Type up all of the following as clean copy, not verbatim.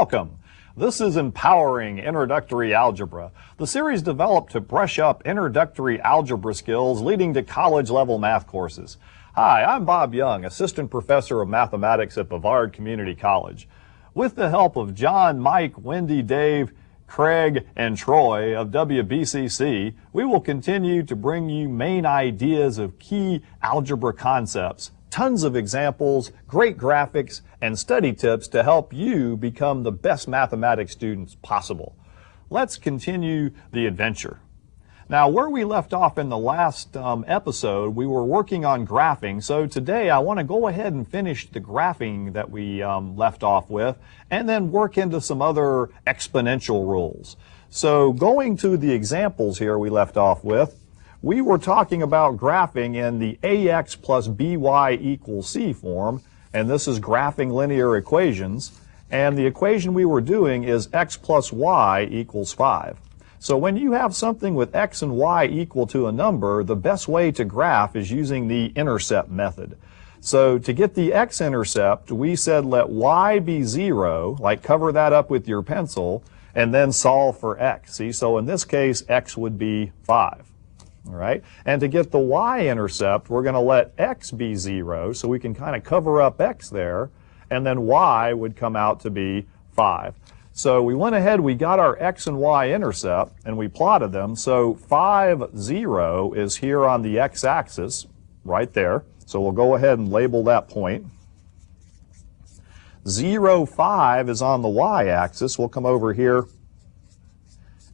Welcome. This is Empowering Introductory Algebra, the series developed to brush up introductory algebra skills leading to college-level math courses. Hi, I'm Bob Young, Assistant Professor of Mathematics at Brevard Community College. With the help of John, Mike, Wendy, Dave, Craig, and Troy of WBCC, we will continue to bring you main ideas of key algebra concepts, tons of examples, great graphics, and study tips to help you become the best mathematics students possible. Let's continue the adventure. Now, where we left off in the last episode, we were working on graphing. So today I want to go ahead and finish the graphing that we left off with and then work into some other exponential rules. So going to the examples here we left off with, we were talking about graphing in the ax plus by equals c form, and this is graphing linear equations. And the equation we were doing is x plus y equals 5. So when you have something with x and y equal to a number, the best way to graph is using the intercept method. So to get the x-intercept, we said let y be 0, like cover that up with your pencil, and then solve for x. See, so in this case, x would be 5. All right, and to get the y-intercept, we're going to let x be 0, so we can kind of cover up x there, and then y would come out to be 5. So we went ahead, we got our x and y intercept, and we plotted them. So 5, 0 is here on the x-axis, right there. So we'll go ahead and label that point. 0, 5 is on the y-axis. We'll come over here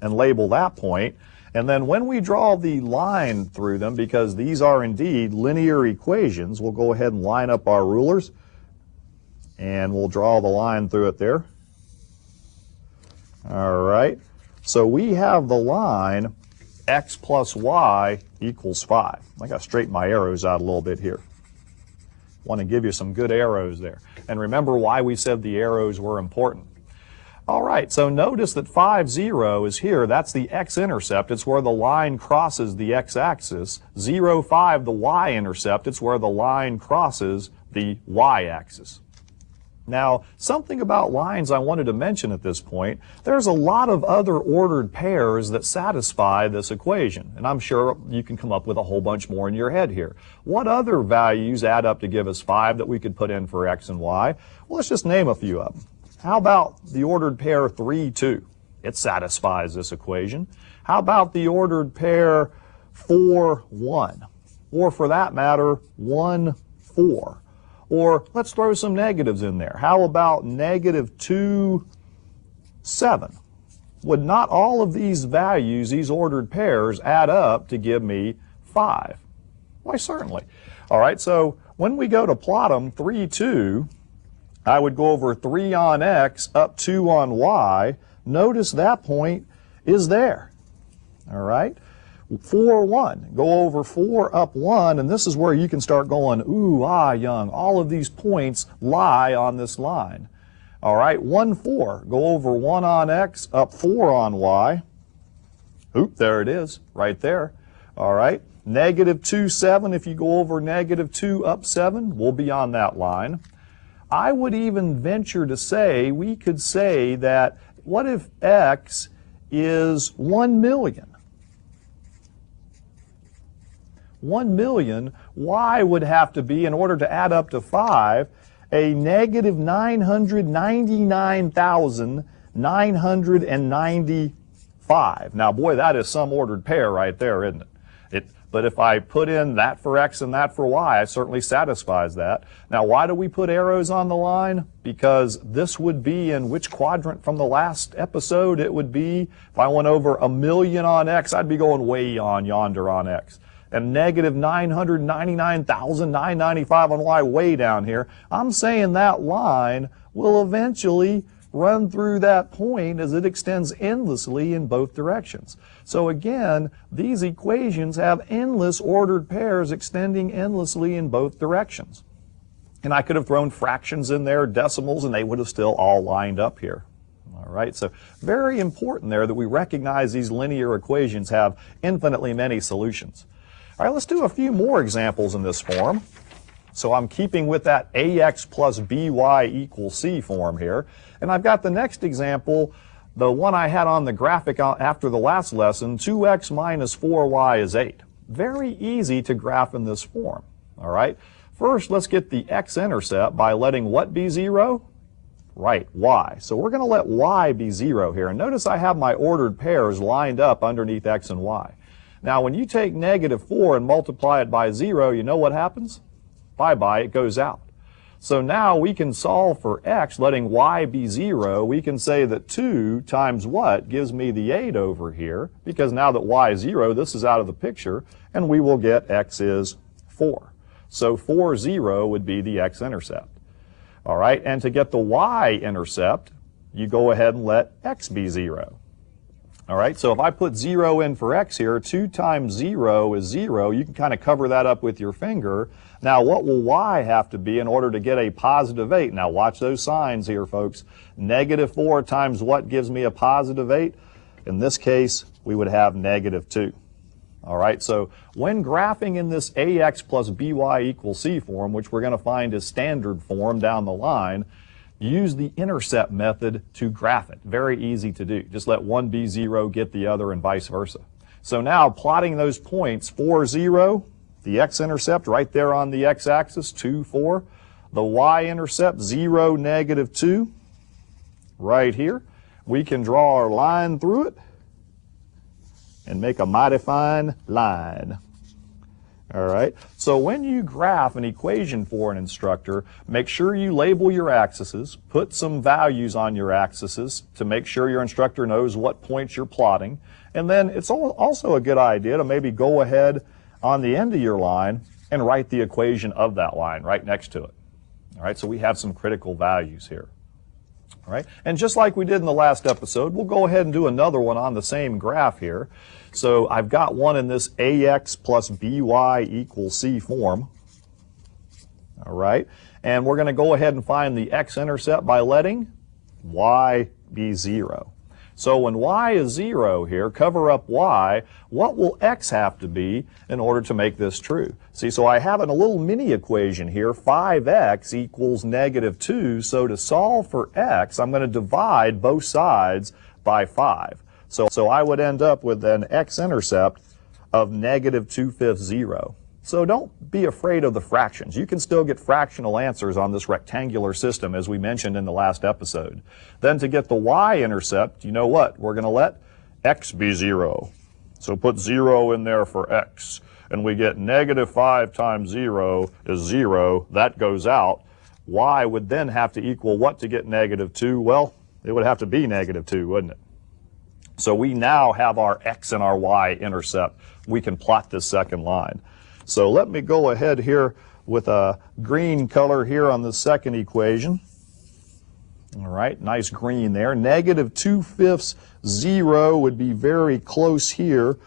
and label that point. And then when we draw the line through them, because these are indeed linear equations, we'll go ahead and line up our rulers, and we'll draw the line through it there. All right, so we have the line x plus y equals 5. I got to straighten my arrows out a little bit here. Want to give you some good arrows there. And remember why we said the arrows were important. All right, so notice that 5, 0 is here. That's the x-intercept. It's where the line crosses the x-axis. 0, 5, the y-intercept. It's where the line crosses the y-axis. Now, something about lines I wanted to mention at this point, there's a lot of other ordered pairs that satisfy this equation, and I'm sure you can come up with a whole bunch more in your head here. What other values add up to give us 5 that we could put in for x and y? Well, let's just name a few of them. How about the ordered pair 3, 2? It satisfies this equation. How about the ordered pair 4, 1? Or for that matter, 1, 4? Or let's throw some negatives in there. How about negative 2, 7? Would not all of these values, these ordered pairs, add up to give me 5? Why, certainly. All right, so when we go to plot them, 3, 2, I would go over 3 on x up 2 on y. Notice that point is there. All right? 4, 1. Go over 4 up 1, and this is where you can start going, ooh, ah, Young. All of these points lie on this line. All right, 1, 4. Go over 1 on x, up 4 on y. Oop, there it is, right there. All right, negative 2, 7. If you go over negative 2 up 7, we'll be on that line. I would even venture to say, we could say that, what if x is 1 million? 1 million, y would have to be, in order to add up to 5, a negative 999,995. Now, boy, that is some ordered pair right there, isn't it? But if I put in that for x and that for y, it certainly satisfies that. Now, why do we put arrows on the line? Because this would be in which quadrant from the last episode? It would be, if I went over 1 million on x, I'd be going way on yonder on x. And negative 999,995 on y way down here. I'm saying that line will eventually run through that point as it extends endlessly in both directions. So again, these equations have endless ordered pairs extending endlessly in both directions. And I could have thrown fractions in there, decimals, and they would have still all lined up here. All right, so very important there that we recognize these linear equations have infinitely many solutions. All right, let's do a few more examples in this form. So I'm keeping with that ax plus by equals c form here. And I've got the next example, the one I had on the graphic after the last lesson, 2x minus 4y is 8. Very easy to graph in this form, all right? First, let's get the x-intercept by letting what be 0? Right, y. So we're going to let y be 0 here. And notice I have my ordered pairs lined up underneath x and y. Now, when you take negative 4 and multiply it by 0, you know what happens? Bye-bye, it goes out. So now we can solve for x, letting y be 0. We can say that 2 times what gives me the 8 over here, because now that y is 0, this is out of the picture, and we will get x is 4. So 4, 0 would be the x-intercept. All right, and to get the y-intercept, you go ahead and let x be 0. All right, so if I put 0 in for x here, 2 times 0 is 0. You can kind of cover that up with your finger. Now, what will y have to be in order to get a positive 8? Now, watch those signs here, folks. Negative 4 times what gives me a positive 8? In this case, we would have negative 2. All right, so when graphing in this ax plus by equals c form, which we're going to find is standard form down the line, use the intercept method to graph it. Very easy to do. Just let one be 0, get the other, and vice versa. So now, plotting those points, 4, 0, the x-intercept right there on the x-axis, 2, 4. The y-intercept, 0, negative 2, right here. We can draw our line through it and make a mighty fine line. All right, so when you graph an equation for an instructor, make sure you label your axes, put some values on your axes to make sure your instructor knows what points you're plotting, and then it's also a good idea to maybe go ahead on the end of your line and write the equation of that line right next to it. All right, so we have some critical values here. All right, and just like we did in the last episode, we'll go ahead and do another one on the same graph here. So I've got one in this ax plus by equals c form. All right, and we're going to go ahead and find the x-intercept by letting y be 0. So when y is 0 here, cover up y, what will x have to be in order to make this true? See, so I have a little mini equation here, 5x equals negative 2. So to solve for x, I'm going to divide both sides by 5. So I would end up with an x-intercept of negative 2/5, 0. So don't be afraid of the fractions. You can still get fractional answers on this rectangular system, as we mentioned in the last episode. Then to get the y-intercept, you know what? We're going to let x be 0. So put 0 in there for x. And we get negative 5 times 0 is 0. That goes out. Y would then have to equal what to get negative 2? Well, it would have to be negative 2, wouldn't it? So we now have our x and our y-intercept. We can plot this second line. So let me go ahead here with a green color here on the second equation. All right, nice green there. Negative 2/5, 0 would be very close here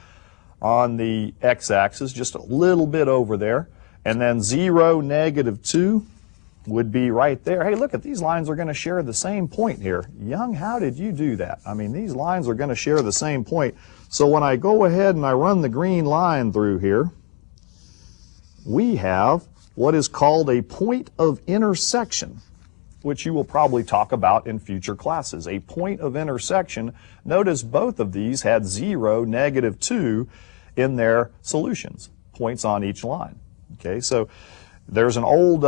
on the x-axis, just a little bit over there. And then 0, negative 2 would be right there. Hey, look at these lines are going to share the same point here. Young, how did you do that? I mean, these lines are going to share the same point. So when I go ahead and I run the green line through here, we have what is called a point of intersection, which you will probably talk about in future classes. A point of intersection, notice both of these had 0, negative 2 in their solutions, points on each line. Okay, so there's an old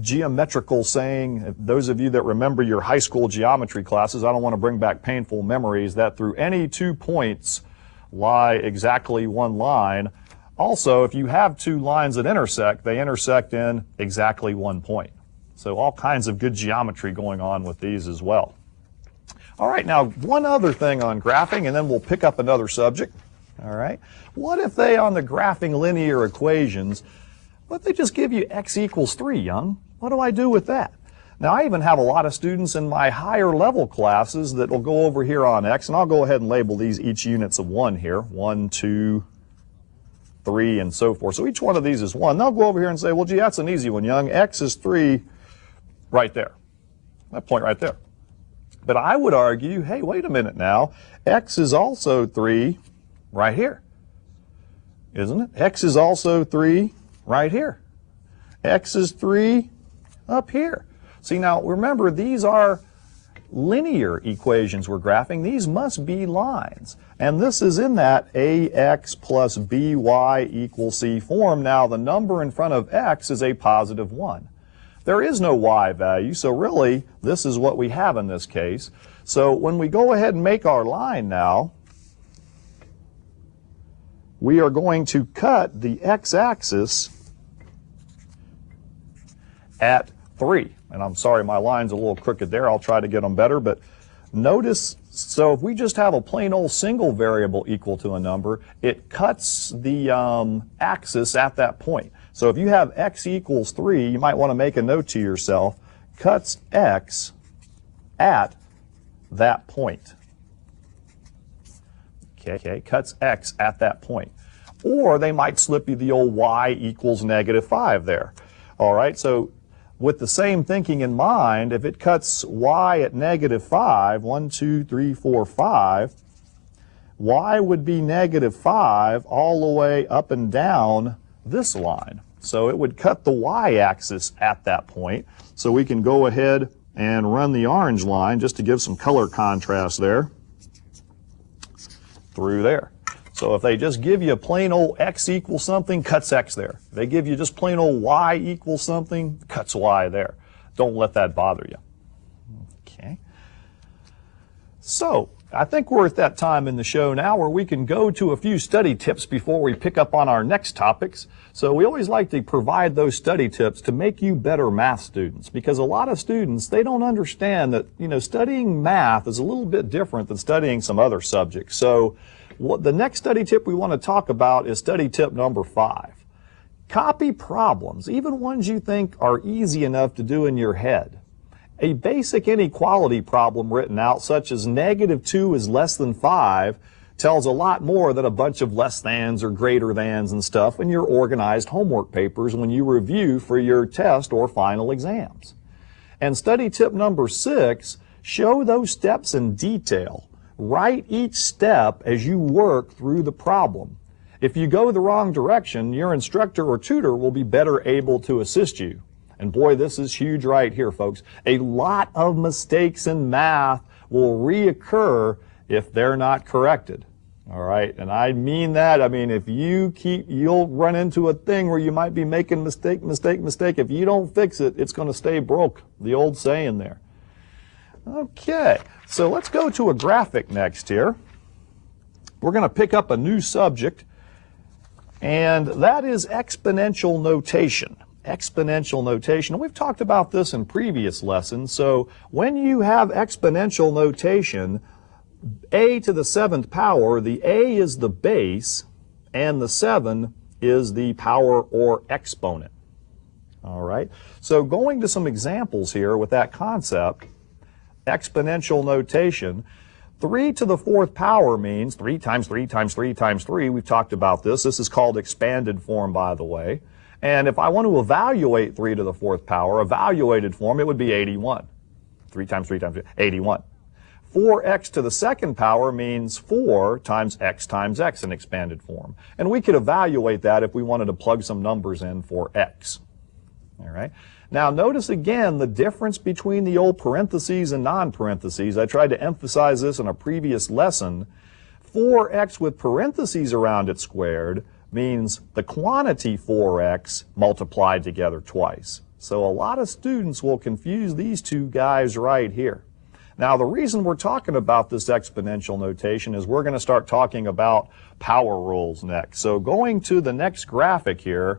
geometrical saying, those of you that remember your high school geometry classes, I don't want to bring back painful memories, that through any 2 points lie exactly one line. Also, if you have 2 lines that intersect, they intersect in exactly 1 point. So all kinds of good geometry going on with these as well. All right, now one other thing on graphing, and then we'll pick up another subject. All right, what if they, on the graphing linear equations, what if they just give you x equals 3, young? What do I do with that? Now, I even have a lot of students in my higher level classes that will go over here on x, and I'll go ahead and label these each units of 1 here, 1, 2, 3, and so forth. So each one of these is 1. They'll go over here and say, well, gee, that's an easy one, young. X is 3 right there, that point right there. But I would argue, hey, wait a minute now. X is also 3 right here, isn't it? X is also 3 right here. x is 3 up here. See, now remember, these are linear equations we're graphing. These must be lines. And this is in that ax plus by equals c form. Now, the number in front of x is a positive 1. There is no y value, so really, this is what we have in this case. So when we go ahead and make our line now, we are going to cut the x-axis at 3. And I'm sorry, my line's a little crooked there. I'll try to get them better. But notice, so if we just have a plain old single variable equal to a number, it cuts the axis at that point. So if you have x equals 3, you might want to make a note to yourself, cuts x at that point. Okay, cuts x at that point. Or they might slip you the old y equals negative 5 there. All right, so with the same thinking in mind, if it cuts y at negative 5, 1, 2, 3, 4, 5, y would be negative 5 all the way up and down this line. So it would cut the y-axis at that point. So we can go ahead and run the orange line just to give some color contrast there through there. So if they just give you a plain old x equals something, cuts x there. If they give you just plain old y equals something, cuts y there. Don't let that bother you. Okay. So I think we're at that time in the show now where we can go to a few study tips before we pick up on our next topics. So we always like to provide those study tips to make you better math students, because a lot of students, they don't understand that, studying math is a little bit different than studying some other subjects. So the next study tip we want to talk about is study tip number 5. Copy problems, even ones you think are easy enough to do in your head. A basic inequality problem written out, such as -2 is less than 5, tells a lot more than a bunch of less thans or greater thans and stuff in your organized homework papers when you review for your test or final exams. And study tip number 6, show those steps in detail. Write each step as you work through the problem. If you go the wrong direction, your instructor or tutor will be better able to assist you. And boy, this is huge right here, folks. A lot of mistakes in math will reoccur if they're not corrected. All right, and I mean that. I mean, if you'll run into a thing where you might be making mistake. If you don't fix it, it's going to stay broke. The old saying there. Okay, so let's go to a graphic next here. We're going to pick up a new subject, and that is exponential notation. Exponential notation. We've talked about this in previous lessons. So when you have exponential notation, a to the 7th power, the a is the base, and the 7 is the power or exponent. All right, so going to some examples here with that concept, exponential notation, 3 to the 4th power means 3 times 3 times 3 times 3. We've talked about this. This is called expanded form, by the way. And if I want to evaluate 3 to the 4th power, evaluated form, it would be 81. 3 times 3 times 3, 81. 4x to the 2nd power means 4 times x in expanded form. And we could evaluate that if we wanted to plug some numbers in for x. All right. Now notice again the difference between the old parentheses and non-parentheses. I tried to emphasize this in a previous lesson. 4x with parentheses around it squared means the quantity 4x multiplied together twice. So a lot of students will confuse these two guys right here. Now the reason we're talking about this exponential notation is we're going to start talking about power rules next. So going to the next graphic here,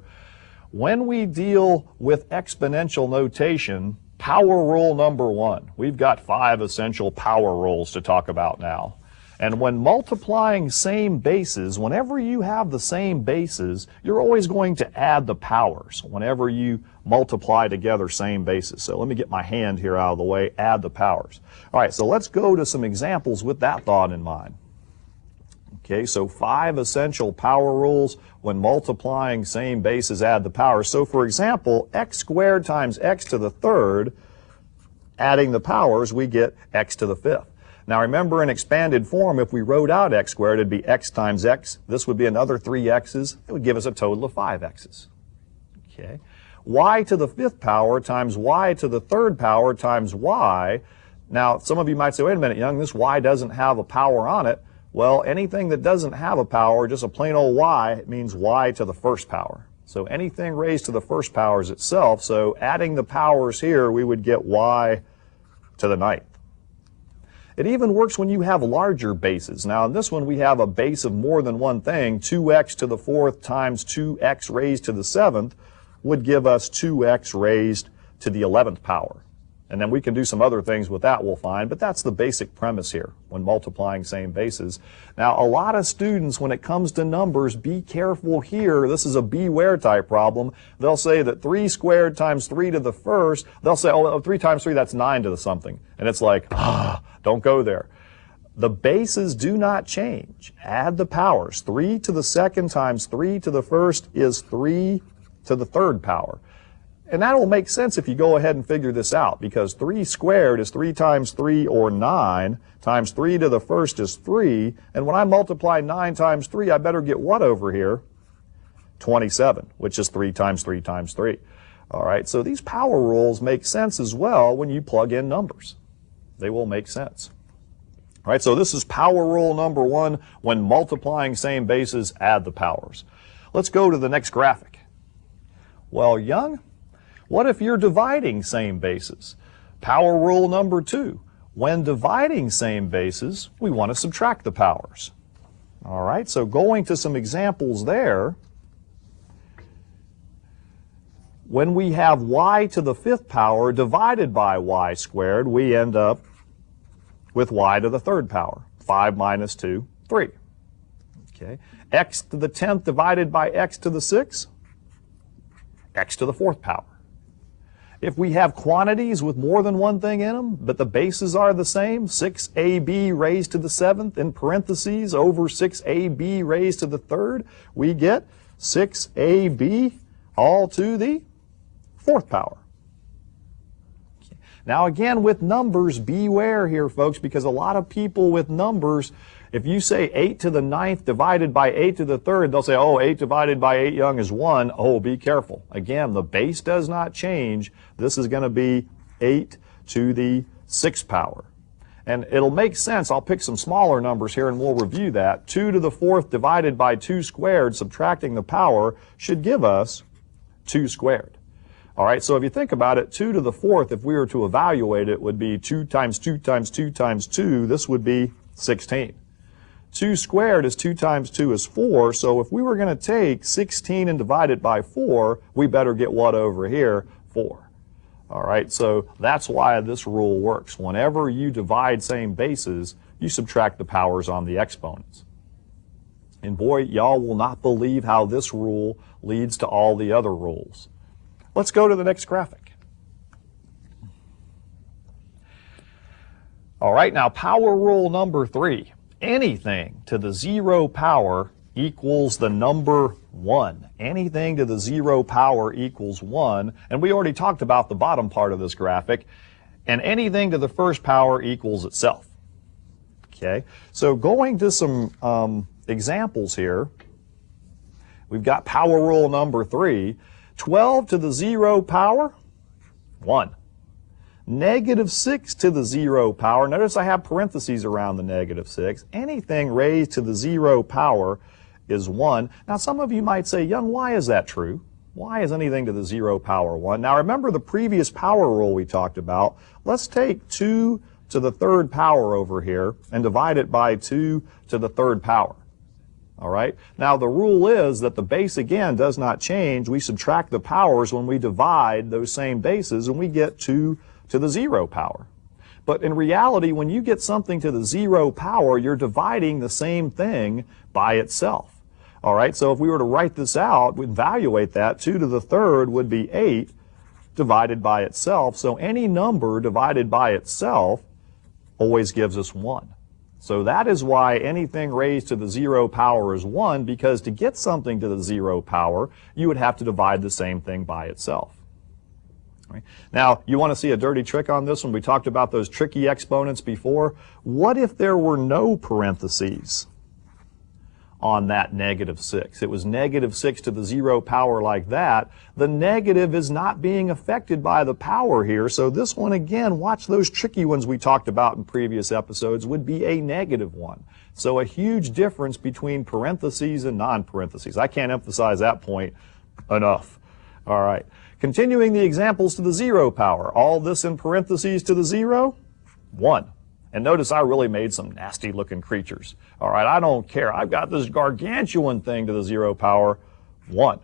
when we deal with exponential notation, power rule number 1. We've got 5 essential power rules to talk about now. And when multiplying same bases, whenever you have the same bases, you're always going to add the powers whenever you multiply together same bases. So let me get my hand here out of the way, add the powers. All right, so let's go to some examples with that thought in mind. Okay, so 5 essential power rules when multiplying same bases, add the powers. So for example, x squared times x to the 3rd, adding the powers, we get x to the 5th. Now remember, in expanded form, if we wrote out x squared, it'd be x times x. This would be another 3 x's. It would give us a total of 5 x's. Okay. y to the 5th power times y to the 3rd power times y. Now, some of you might say, wait a minute, Young, this y doesn't have a power on it. Well, anything that doesn't have a power, just a plain old y, it means y to the 1st power. So anything raised to the 1st power is itself. So adding the powers here, we would get y to the 9th. It even works when you have larger bases. Now, in this one, we have a base of more than one thing. 2x to the 4th times 2x raised to the 7th would give us 2x raised to the 11th power. And then we can do some other things with that, we'll find, but that's the basic premise here when multiplying same bases. Now, a lot of students, when it comes to numbers, be careful here. This is a beware type problem. They'll say that 3 squared times 3 to the 1st, they'll say, oh, 3 times 3, that's 9 to the something. And it's like, don't go there. The bases do not change. Add the powers. 3 to the 2nd times 3 to the 1st is 3 to the 3rd power. And that will make sense if you go ahead and figure this out, because 3 squared is 3 times 3, or 9, times 3 to the 1st is 3. And when I multiply 9 times 3, I better get what over here? 27, which is 3 times 3 times 3. All right, so these power rules make sense as well when you plug in numbers. They will make sense. All right, so this is power rule number 1. When multiplying same bases, add the powers. Let's go to the next graphic. Well, Young, what if you're dividing same bases? Power rule number 2. When dividing same bases, we want to subtract the powers. All right, so going to some examples there, when we have y to the 5th power divided by y squared, we end up with y to the 3rd power. 5 minus 2, 3. Okay. X to the 10th divided by x to the 6th, x to the 4th power. If we have quantities with more than one thing in them, but the bases are the same, 6ab raised to the 7th in parentheses over 6ab raised to the 3rd, we get 6ab all to the 4th power. Now again, with numbers, beware here, folks, because a lot of people with numbers, if you say 8 to the 9th divided by 8 to the 3rd, they'll say, oh, 8 divided by 8, Young, is 1. Oh, be careful. Again, the base does not change. This is going to be 8 to the 6th power. And it'll make sense. I'll pick some smaller numbers here and we'll review that. 2 to the 4th divided by 2 squared, subtracting the power, should give us 2 squared. All right, so if you think about it, 2 to the 4th, if we were to evaluate it, would be 2 times 2 times 2 times 2. This would be 16. 2 squared is 2 times 2 is 4, so if we were going to take 16 and divide it by 4, we better get what over here? 4. All right, so that's why this rule works. Whenever you divide same bases, you subtract the powers on the exponents. And boy, y'all will not believe how this rule leads to all the other rules. Let's go to the next graphic. All right, now power rule number 3. Anything to the 0 power equals the number 1. Anything to the 0 power equals 1. And we already talked about the bottom part of this graphic. And anything to the 1st power equals itself. Okay, so going to some examples here, we've got power rule number 3. 12 to the 0 power, 1. Negative 6 to the 0 power. Notice I have parentheses around the negative 6. Anything raised to the 0 power is 1. Now, some of you might say, Young, why is that true? Why is anything to the 0 power 1? Now, remember the previous power rule we talked about. Let's take 2 to the 3rd power over here and divide it by 2 to the 3rd power. All right. Now, the rule is that the base, again, does not change. We subtract the powers when we divide those same bases, and we get 2 to the 0 power. But in reality, when you get something to the 0 power, you're dividing the same thing by itself. All right. So if we were to write this out, we'd evaluate that. 2 to the 3rd would be 8 divided by itself. So any number divided by itself always gives us 1. So that is why anything raised to the 0 power is 1, because to get something to the 0 power, you would have to divide the same thing by itself. Right? Now, you want to see a dirty trick on this one? We talked about those tricky exponents before. What if there were no parentheses? on that negative 6. It was negative 6 to the 0 power like that. The negative is not being affected by the power here, so this one, again, watch those tricky ones we talked about in previous episodes, would be a negative 1. So a huge difference between parentheses and non-parentheses. I can't emphasize that point enough. All right. Continuing the examples to the 0 power. All this in parentheses to the 0, 1. And notice I really made some nasty looking creatures. All right, I don't care. I've got this gargantuan thing to the 0 power, 1.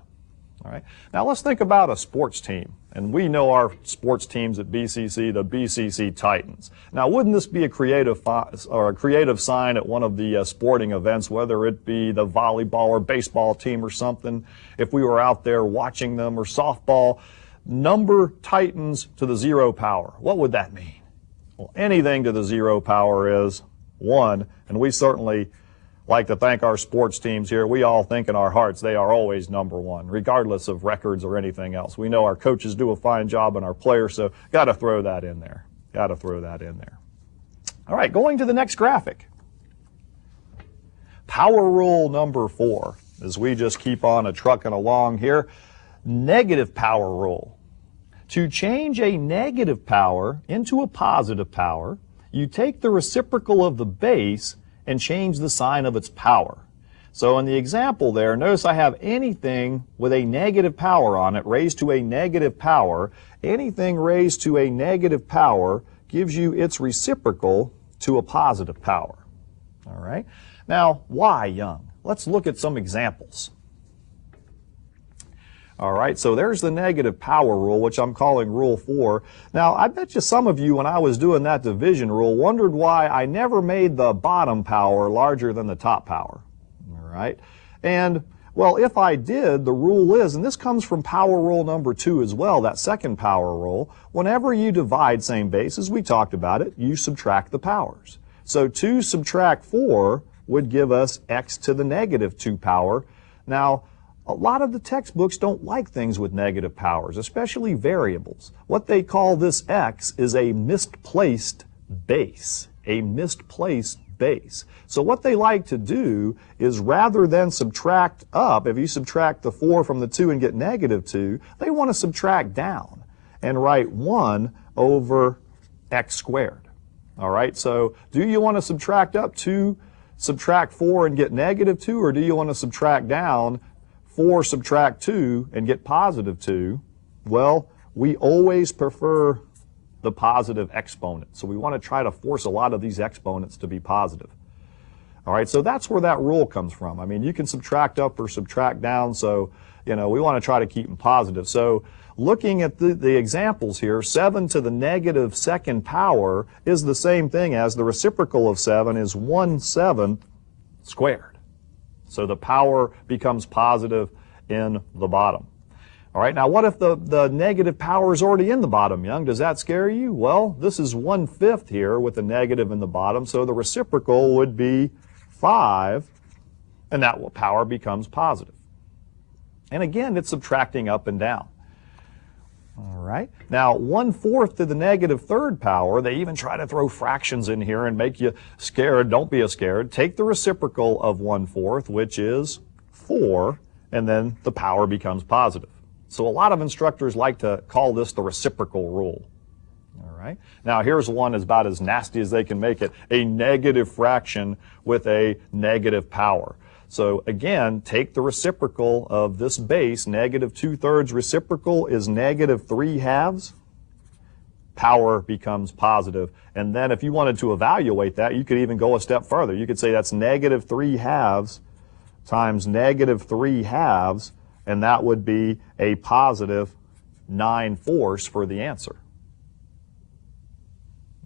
All right. Now let's think about a sports team. And we know our sports teams at BCC, the BCC Titans. Now wouldn't this be a creative sign at one of the sporting events, whether it be the volleyball or baseball team or something, if we were out there watching them, or softball, number Titans to the 0 power? What would that mean? Well, anything to the 0 power is 1, and we certainly like to thank our sports teams here. We all think in our hearts they are always number 1, regardless of records or anything else. We know our coaches do a fine job and our players, so got to throw that in there. Got to throw that in there. All right, going to the next graphic. Power rule number 4, as we just keep on trucking along here. Negative power rule. To change a negative power into a positive power, you take the reciprocal of the base and change the sign of its power. So in the example there, notice I have anything with a negative power on it raised to a negative power. Anything raised to a negative power gives you its reciprocal to a positive power. All right. Now, why, Young? Let's look at some examples. All right, so there's the negative power rule, which I'm calling Rule 4. Now, I bet you some of you, when I was doing that division rule, wondered why I never made the bottom power larger than the top power. All right, and, well, if I did, the rule is, and this comes from power rule number 2 as well, that second power rule, whenever you divide same base, as we talked about it, you subtract the powers. So 2 subtract 4 would give us x to the negative 2 power. Now, a lot of the textbooks don't like things with negative powers, especially variables. What they call this x is a misplaced base, a misplaced base. So what they like to do is, rather than subtract up, if you subtract the 4 from the 2 and get negative 2, they want to subtract down and write 1 over x squared. All right, so do you want to subtract up 2, subtract 4 and get negative 2, or do you want to subtract down 4 subtract 2 and get positive 2? Well, we always prefer the positive exponent. So we want to try to force a lot of these exponents to be positive. All right, so that's where that rule comes from. I mean, you can subtract up or subtract down, so, you know, we want to try to keep them positive. So looking at the examples here, 7 to the negative 2nd power is the same thing as the reciprocal of 7 is 1/7 squared. So the power becomes positive in the bottom. All right, now what if the negative power is already in the bottom, Young? Does that scare you? Well, this is 1/5 here with the negative in the bottom, so the reciprocal would be 5, and that power becomes positive. And again, it's subtracting up and down. All right, now 1/4 to the negative 3rd power, they even try to throw fractions in here and make you scared. Don't be scared. Take the reciprocal of 1/4, which is 4, and then the power becomes positive. So a lot of instructors like to call this the reciprocal rule. All right, now here's one that's about as nasty as they can make it, a negative fraction with a negative power. So again, take the reciprocal of this base, negative 2/3 reciprocal is negative 3/2. Power becomes positive. And then if you wanted to evaluate that, you could even go a step further. You could say that's negative 3/2 times negative 3/2, and that would be a positive 9/4 for the answer.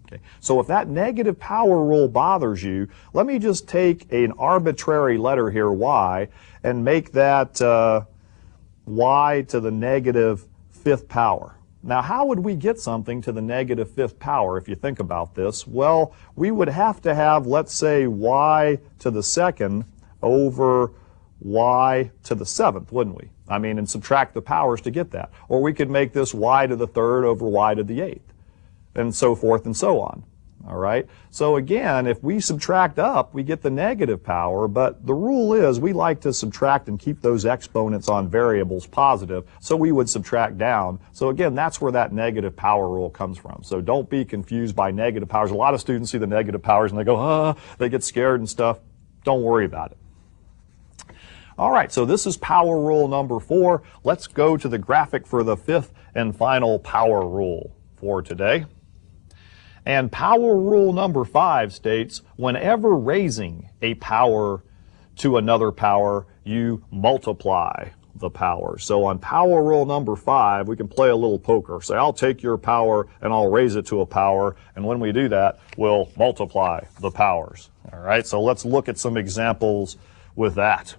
Okay. So if that negative power rule bothers you, let me just take an arbitrary letter here, y, and make that y to the negative 5th power. Now, how would we get something to the negative 5th power if you think about this? Well, we would have to have, let's say, y to the 2nd over y to the 7th, wouldn't we? I mean, and subtract the powers to get that. Or we could make this y to the 3rd over y to the 8th. And so forth and so on. All right, so again, if we subtract up, we get the negative power, but the rule is we like to subtract and keep those exponents on variables positive, so we would subtract down. So again, that's where that negative power rule comes from. So don't be confused by negative powers. A lot of students see the negative powers and they go, they get scared and stuff. Don't worry about it. All right, so this is power rule number 4. Let's go to the graphic for the 5th and final power rule for today. And power rule number 5 states, whenever raising a power to another power, you multiply the power. So on power rule number 5, we can play a little poker. Say, I'll take your power and I'll raise it to a power. And when we do that, we'll multiply the powers. All right, so let's look at some examples with that.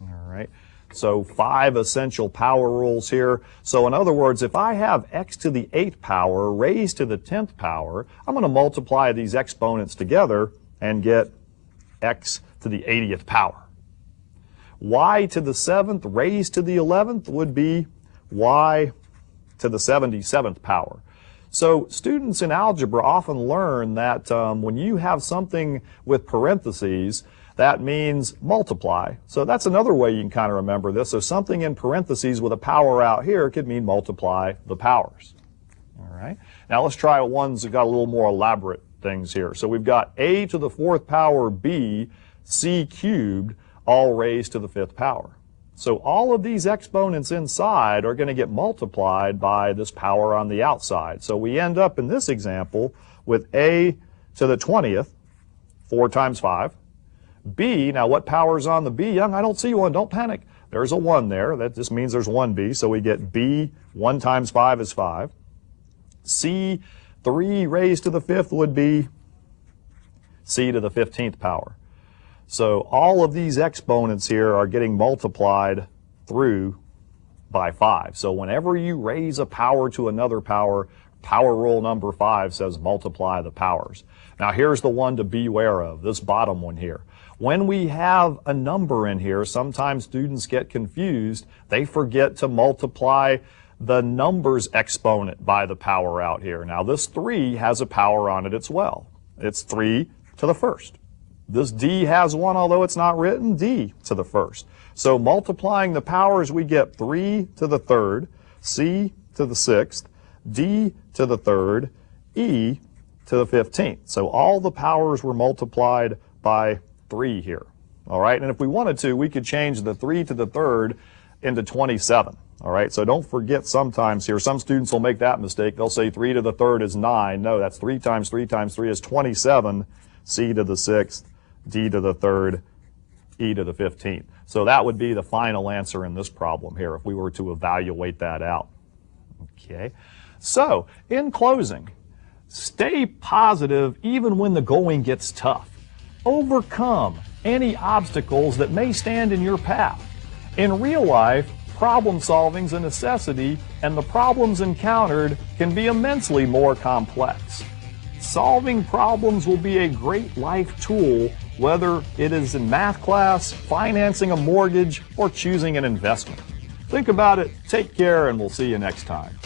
All right. So 5 essential power rules here. So in other words, if I have x to the 8th power raised to the 10th power, I'm going to multiply these exponents together and get x to the 80th power. Y to the 7th raised to the 11th would be y to the 77th power. So students in algebra often learn that when you have something with parentheses, that means multiply. So that's another way you can kind of remember this. So something in parentheses with a power out here could mean multiply the powers. All right. Now let's try ones that got a little more elaborate things here. So we've got a to the 4th power b, c cubed, all raised to the 5th power. So all of these exponents inside are going to get multiplied by this power on the outside. So we end up in this example with a to the 20th, 4 times 5. B, now what power is on the B? Young, I don't see one. Don't panic. There's a 1 there. That just means there's 1B. So we get B, 1 times 5 is 5. C, 3 raised to the 5th would be C to the 15th power. So all of these exponents here are getting multiplied through by 5. So whenever you raise a power to another power, power rule number 5 says multiply the powers. Now here's the one to beware of, this bottom one here. When we have a number in here, sometimes students get confused. They forget to multiply the number's exponent by the power out here. Now this 3 has a power on it as well. It's 3 to the 1st. This D has one, although it's not written, D to the 1st. So multiplying the powers, we get 3 to the 3rd, C to the 6th, D to the 3rd, E to the 15th. So all the powers were multiplied by 3 here. All right, and if we wanted to, we could change the 3 to the 3rd into 27. All right, so don't forget sometimes here, some students will make that mistake. They'll say 3 to the 3rd is 9. No, that's 3 times 3 times 3 is 27. C to the 6th, D to the 3rd, E to the 15th. So that would be the final answer in this problem here if we were to evaluate that out. Okay, so in closing, stay positive even when the going gets tough. Overcome any obstacles that may stand in your path. In real life, problem solving is a necessity, and the problems encountered can be immensely more complex. Solving problems will be a great life tool, whether it is in math class, financing a mortgage, or choosing an investment. Think about it, take care, and we'll see you next time.